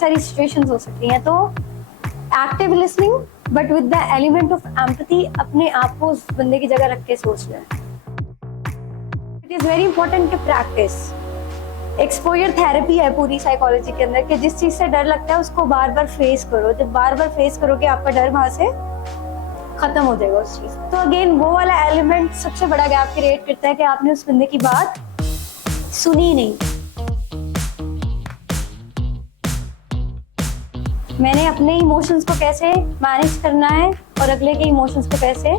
सारी सिचुएशंस हो सकती हैं। तो active listening but with the element of empathy, अपने आप को उस बंदे की जगह रख के सोचना है। It is very important to practise. Exposure therapy है पूरी साइकोलॉजी के अंदर कि जिस चीज से डर लगता है उसको बार बार फेस करो। जब बार बार फेस करोगे आपका डर वहां से खत्म हो जाएगा उस चीज। तो अगेन वो वाला एलिमेंट सबसे बड़ा गैप क्रिएट करता है कि आपने उस बंदे की बात सुनी नहीं। मैंने अपने इमोशंस को कैसे मैनेज करना है और अगले के इमोशंस को कैसे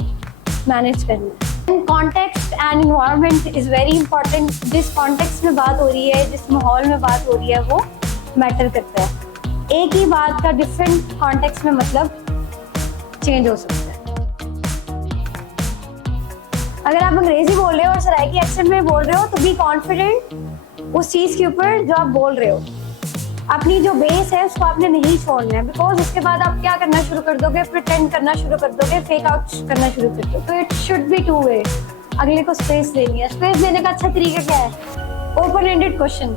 मैनेज करना है। Context and environment is very important. जिस कॉन्टेक्स्ट में बात हो रही है, जिस माहौल में बात हो रही है, वो मैटर करता है। एक ही बात का डिफरेंट कॉन्टेक्स्ट में मतलब चेंज हो सकता है। अगर आप अंग्रेजी बोल रहे हो और सराइकी एक्सेंट में बोल रहे हो तो बी कॉन्फिडेंट उस चीज के ऊपर जो आप बोल रहे हो। अपनी जो बेस है उसको आपने नहीं छोड़ना है, बिकॉज उसके बाद आप क्या करना शुरू कर दोगे, प्रिटेंड करना शुरू कर दोगे, फेक आउट करना शुरू कर दोगे। तो it should be two way. अगले को स्पेस देनी है। स्पेस देने का अच्छा तरीका क्या है? Open ended question.